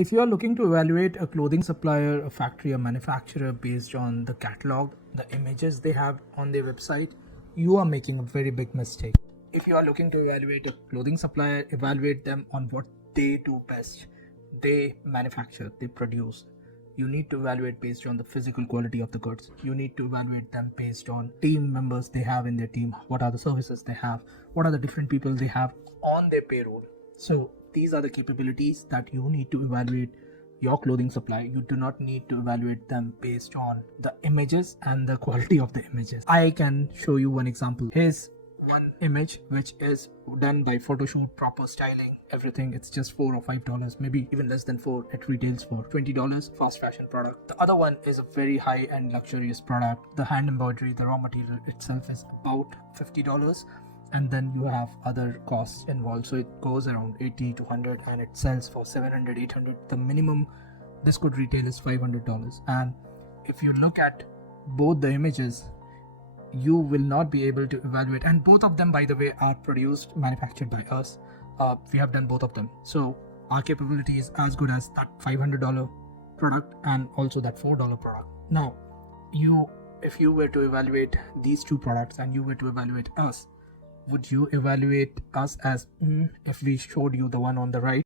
If you are looking to evaluate a clothing supplier, a factory, a manufacturer based on the catalog, the images they have on their website, you are making a very big mistake. If you are looking to evaluate a clothing supplier, evaluate them on what they do best. They manufacture, they produce. You need to evaluate based on the physical quality of the goods. You need to evaluate them based on team members they have in their team. What are the services they have? What are the different people they have on their payroll? So these are the capabilities that you need to evaluate your clothing supply. You do not need to evaluate them based on the images and the quality of the images. I can show you one example. Here's one image which is done by photo shoot, proper styling, everything. It's just $4 or $5, maybe even less than $4. It retails for $20. Fast fashion product. The other one is a very high-end luxurious product. The hand embroidery, the raw material itself is about $50, and then you have other costs involved, so it goes around 80 to 100 and it sells for 700, 800. The minimum this could retail is $500. And if you look at both the images, you will not be able to evaluate, and both of them, by the way, are manufactured by us. We have done both of them, so our capability is as good as that $500 product and also that $4 product. Now if you were to evaluate these two products and you were to evaluate us, would you evaluate us as if we showed you the one on the right